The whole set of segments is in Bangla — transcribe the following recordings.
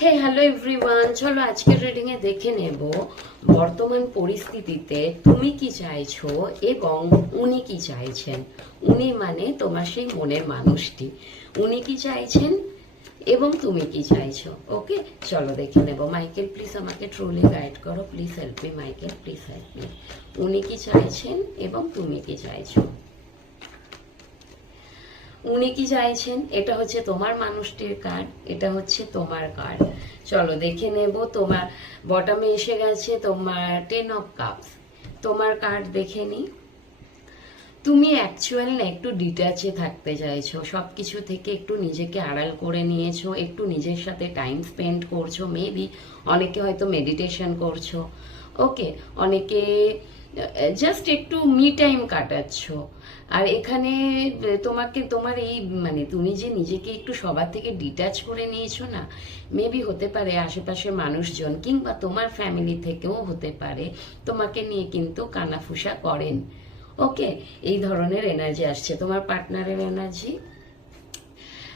হে হ্যালো এভরিওয়ান, চলো আজকের রিডিং এ দেখে নেব বর্তমান পরিস্থিতিতে তুমি কি চাইছো এবং উনি কি চাইছেন। উনি মানে তোমার সেই মনের মানুষটি, উনি কি চাইছেন এবং তুমি কি চাইছো। ওকে, চলো দেখে নেব। মাইকেল প্লিজ আমাকে ট্রুলি গাইড করো, please help me Michael, please help me. উনি কি চাইছেন এবং তুমি কি চাইছো। উনি কি চাইছেন, এটা হচ্ছে তোমার মানুষটির কার্ড, এটা হচ্ছে তোমার কার্ড। চলো দেখে নেব। তোমার বটমে এসে গেছে তোমার 10 অফ কাপস। তোমার কার্ড দেখে নি। তুমি অ্যাকচুয়াল না একটু ডিট্যাচে থাকতে চাইছো, সব কিছু থেকে একটু নিজেকে আড়াল করে নিয়েছো, একটু নিজের সাথে টাইম স্পেন্ড করছো। মেবি অনেকে হয়তো মেডিটেশন করছো, ওকে, অনেকে জাস্ট একটু মি টাইম কাটাচ্ছো। আর এখানে তোমাকে তোমার এই মানে তুমি যে নিজেকে একটু সবার থেকে ডিট্যাচ করে নিয়েছো না, মেবি হতে পারে আশেপাশের মানুষজন কিংবা তোমার ফ্যামিলি থেকেও হতে পারে তোমাকে নিয়ে কিন্তু কানাফুসা করেন। ওকে, এই ধরনের এনার্জি আসছে। তোমার পার্টনারের এনার্জি,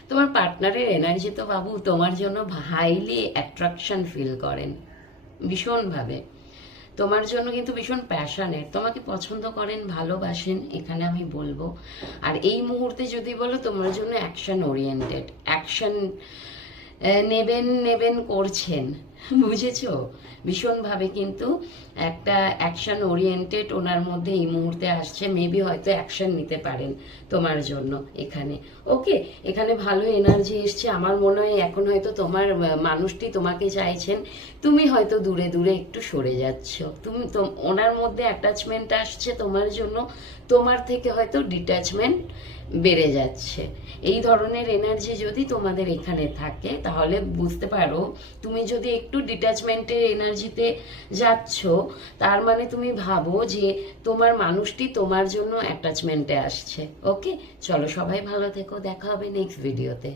তোমার পার্টনারের এনার্জি তো বাবু তোমার জন্য হাইলি অ্যাট্রাকশন ফিল করেন ভীষণভাবে, তোমার জন্য কিন্তু ভীষণ প্যাশনেট, তোমাকে পছন্দ করেন, ভালোবাসেন, এখানে আমি বলবো। আর এই মুহূর্তে যদি বলো তোমার জন্য অ্যাকশন ওরিয়েন্টেড, অ্যাকশন নেবেন নেবেন করছেন, বুঝেছো? ভীষণভাবে কিন্তু একটা অ্যাকশন ওরিয়েন্টেড ওনার মধ্যে এই মুহূর্তে আসছে। মেবি হয়তো অ্যাকশন নিতে পারেন তোমার জন্য এখানে। ওকে, এখানে ভালো এনার্জি এসছে। আমার মনে হয় এখন হয়তো তোমার মানুষটি তোমাকে চাইছেন, তুমি হয়তো দূরে দূরে একটু সরে যাচ্ছ। তুমি তো ওনার মধ্যে অ্যাটাচমেন্ট আসছে তোমার জন্য, তোমার থেকে হয়তো ডিট্যাচমেন্ট বেড়ে যাচ্ছে। এই ধরনের এনার্জি যদি তোমাদের এখানে থাকে তাহলে বুঝতে পারো তুমি যদি একটু ডিট্যাচমেন্টের এনার্জিতে যাচ্ছ, তার মানে তুমি ভাবো যে তোমার মানুষটি তোমার জন্য অ্যাটাচমেন্টে আসছে। ওকে, চলো সবাই ভালো থেকো, দেখা হবে নেক্সট ভিডিওতে।